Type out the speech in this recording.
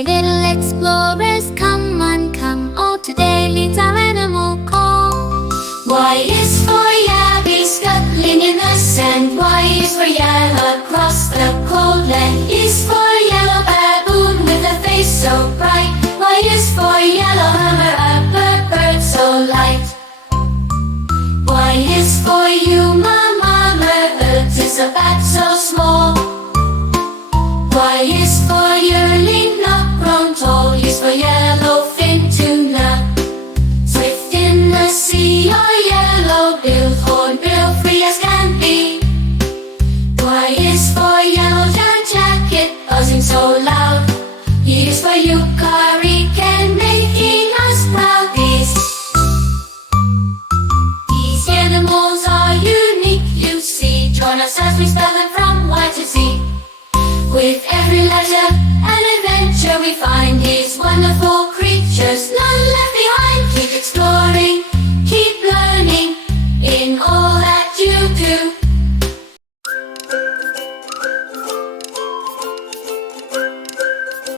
Hey little explorers, come on, come. Oh, today leads our animal call. Y is for yabby, scuttling in the sand. Y is for yellow, across the cold land. Is for yellow baboon with a face so bright. Y is for yellow hammer, a bird so light. Y is for you, mama bird, is a bat so small. Y is for yearling, not grown tall. Is for yellowfin tuna, swift in the sea, or yellow-billed hornbill, free as can be. Y is for yellow jacket, buzzing so loud. E is for eucharic and making us proud. These animals are unique, you see. Join us as we spell them from Y to Z. With every letter